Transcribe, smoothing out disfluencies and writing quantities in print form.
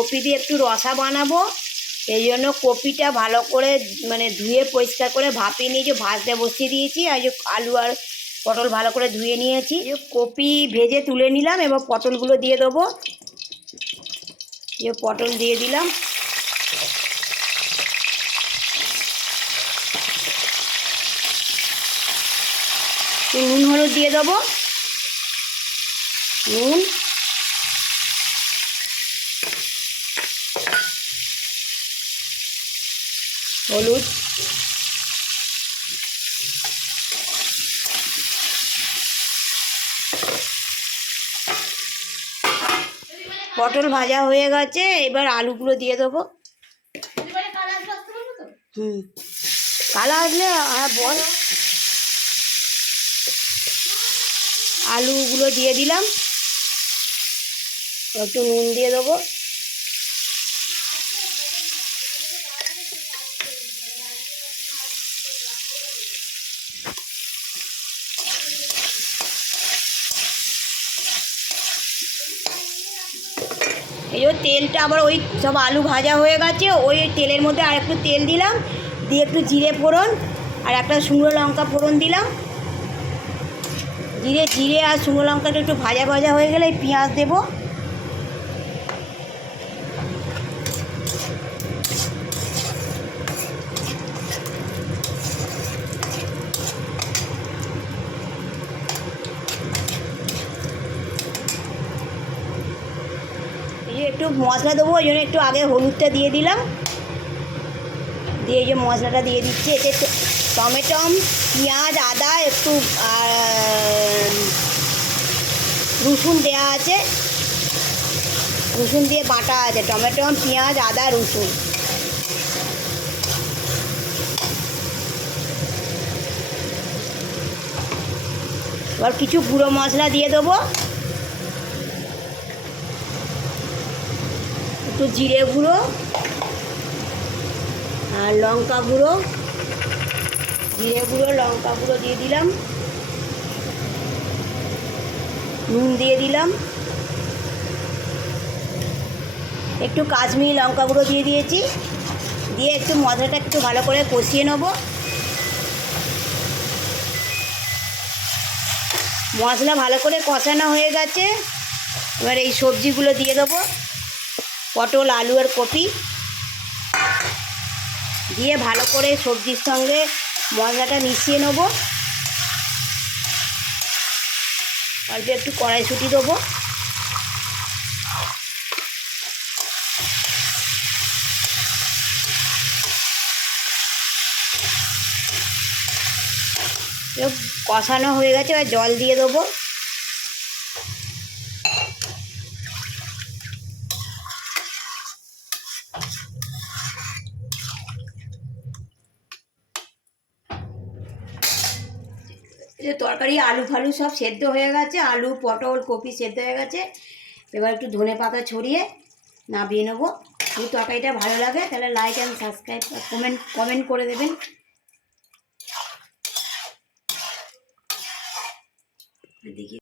Copy দিয়ে একটু রসা বানাবো, এই জন্য কপিটা ভালো করে মানে ধুয়ে পরিষ্কার করে ভাপিয়ে নিয়ে যে ভাজতে বসিয়ে দিয়েছি। আর যে আলু আর পটল ভালো করে ধুয়ে নিয়েছি, কপি ভেজে তুলে নিলাম। এবার পটলগুলো দিয়ে দেবো, যে পটল দিয়ে দিলাম। নুন হলুদ দিয়ে দেবো, নুন, হলুদ, পটল ভাজা হয়ে গেছে, এবার আলুগুলো দিয়ে দেবো। কালা আসলে বল। আলুগুলো দিয়ে দিলাম, একটু নুন দিয়ে দেবো। এই যে তেলটা আবার ওই সব আলু ভাজা হয়ে গেছে, ওই তেলের মধ্যে আর একটু তেল দিলাম, দিয়ে একটু জিরে ফোড়ন আর একটা শুকনো লঙ্কা ফোড়ন দিলাম। জিরে আর শুকনো লঙ্কাটা একটু ভাজা ভাজা হয়ে গেলে পেঁয়াজ দেবো। একটু মশলা দেবো, ওই জন্য একটু আগে হলুদটা দিয়ে দিলাম, দিয়ে এই যে মশলাটা দিয়ে দিচ্ছি। এতে টমেটো, পেঁয়াজ, আদা একটু রসুন দেওয়া আছে, রসুন দিয়ে বাটা আছে, টমেটো, পেঁয়াজ, আদা, রসুন। এবার কিছু গুঁড়ো মশলা দিয়ে দেবো, একটু জিরে গুঁড়ো আর লঙ্কা গুঁড়ো, জিরে গুঁড়ো লঙ্কা গুঁড়ো দিয়ে দিলাম, নুন দিয়ে দিলাম, একটু কাশ্মীরি লঙ্কা গুঁড়ো দিয়ে দিয়েছি, দিয়ে একটু মশলাটা একটু ভালো করে কষিয়ে নেব। মশলা ভালো করে কষানো হয়ে গেছে, এবার এই সবজিগুলো দিয়ে দেবো, পটল, আলু আর কপি দিয়ে ভালো করে সবজির সঙ্গে মশলাটা মিশিয়ে নেব। অল্প একটু কড়াইশুঁটি দেবো, কষানো হয়ে গেছে, এবার জল দিয়ে দেবো। যে তরকারি আলু ফালু সব সেদ্ধ হয়ে গেছে, আলু পটল কপি সেদ্ধ হয়ে গেছে। এবার একটু ধনে পাতা ছড়িয়ে নামিয়ে নেবো। যদি তরকারিটা ভালো লাগে তাহলে লাইক অ্যান্ড সাবস্ক্রাইব কমেন্ট করে দেবেন। দেখি